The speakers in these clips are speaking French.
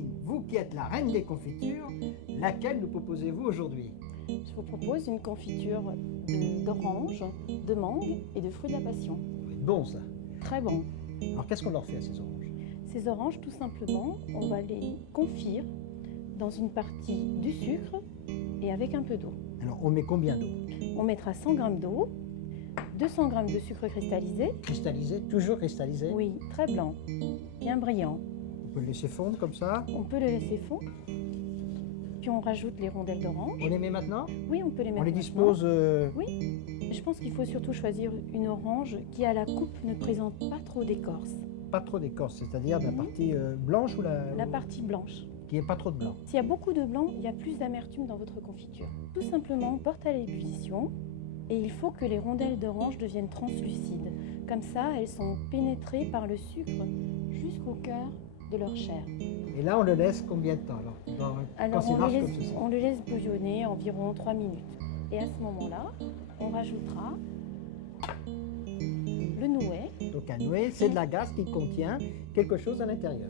Christine, vous qui êtes la reine des confitures, laquelle nous proposez-vous aujourd'hui? Je vous propose une confiture d'orange, de mangue et de fruits de la passion. Bon ça. Très bon. Alors qu'est-ce qu'on leur fait à ces oranges? Ces oranges, tout simplement, on va les confire dans une partie du sucre et avec un peu d'eau. Alors on met combien d'eau? On mettra 100 g d'eau, 200 g de sucre cristallisé. Cristallisé? Toujours cristallisé? Oui, très blanc, bien brillant. On peut le laisser fondre comme ça? On peut le laisser fondre. Puis on rajoute les rondelles d'orange. On les met maintenant? Oui, on peut les mettre On les maintenant. dispose Oui. Je pense qu'il faut surtout choisir une orange qui, à la coupe, ne présente pas trop d'écorce. pas trop d'écorce, c'est-à-dire de la partie blanche ou La partie blanche. qui n'est pas trop de blanc. S'il y a beaucoup de blanc, il y a plus d'amertume dans votre confiture. Tout simplement, on porte à l'ébullition et il faut que les rondelles d'orange deviennent translucides. Comme ça, elles sont pénétrées par le sucre jusqu'au cœur de leur chair. Et là, on le laisse combien de temps Alors, quand c'est large on comme ceci? le laisse bouillonner environ 3 minutes. Et à ce moment-là, on rajoutera le nouet. Donc un nouet, c'est de la gaze qui contient quelque chose à l'intérieur.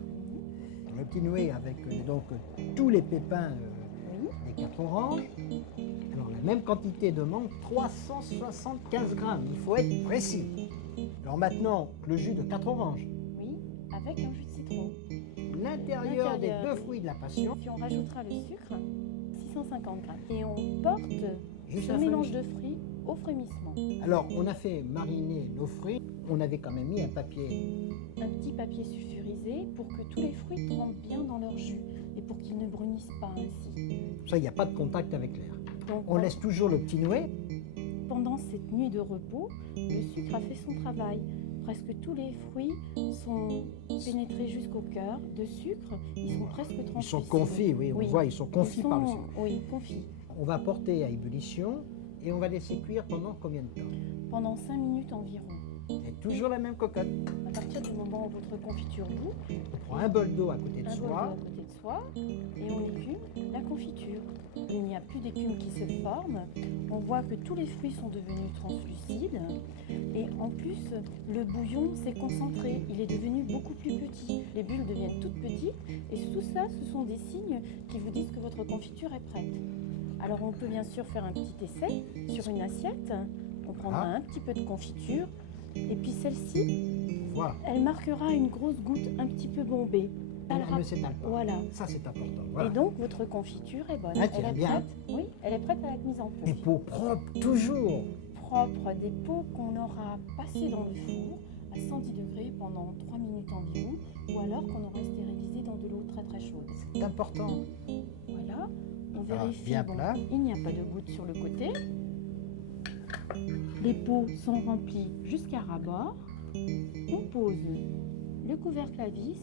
Le petit nouet avec tous les pépins des 4 oranges. Alors la même quantité de mangue, 375 grammes. Il faut être précis. Alors maintenant, le jus de 4 oranges. Oui, avec un jus de citron. L'intérieur des 2 fruits de la passion. Puis on rajoutera le sucre, 650 grammes. Et on porte Juste ce un mélange de fruits au frémissement. Alors on a fait mariner nos fruits. On avait quand même mis un papier. Un petit papier sulfurisé pour que tous les fruits trempent bien dans leur jus et pour qu'ils ne brunissent pas ainsi. Ça, il n'y a pas de contact avec l'air. Donc, On laisse toujours le petit nouet. pendant cette nuit de repos, le sucre a fait son travail. Presque tous les fruits sont pénétrés jusqu'au cœur de sucre. Ils sont presque translucides. Ils sont confits, oui, on voit, ils sont confits par le sucre. Oui, confits. On va porter à ébullition et on va laisser cuire pendant combien de temps? Pendant 5 minutes environ. Et toujours la même cocotte. À partir du moment où votre confiture bout, On prend un bol d'eau à côté de un bol d'eau soi. à côté de soi et on écume la confiture. Il n'y a plus d'écume qui se forme. On voit que tous les fruits sont devenus translucides et en plus le bouillon s'est concentré. Il est devenu beaucoup plus petit. Les bulles deviennent toutes petites et tout ça, ce sont des signes qui vous disent que votre confiture est prête. Alors on peut bien sûr faire un petit essai sur une assiette. On prendra un petit peu de confiture et puis celle-ci, Voilà. elle marquera une grosse goutte un petit peu bombée. Elle ne s'étale pas. Voilà. Ça, c'est important. Voilà. Et donc votre confiture est bonne. Ah, tiens, elle est bien. prête. Oui, elle est prête à être mise en Des pot. pots propres, toujours. Propre, des pots qu'on aura passés dans le four à 110 degrés pendant 3 minutes environ, ou alors qu'on aura stérilisé dans de l'eau très très chaude. C'est important. Voilà, on Voilà, vérifie, bien plat. il n'y a pas de goutte sur le côté. Les pots sont remplis jusqu'à ras-bord. On pose le couvercle à vis.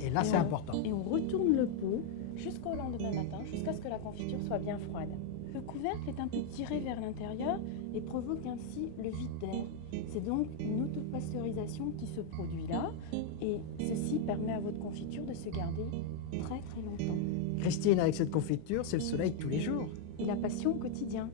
Et là, c'est important. Et on retourne le pot jusqu'au lendemain matin, jusqu'à ce que la confiture soit bien froide. Le couvercle est un peu tiré vers l'intérieur et provoque ainsi le vide d'air. C'est donc une autopasteurisation qui se produit là et ceci permet à votre confiture de se garder très très longtemps. Christine, avec cette confiture, c'est le soleil tous les jours. Et la passion au quotidien.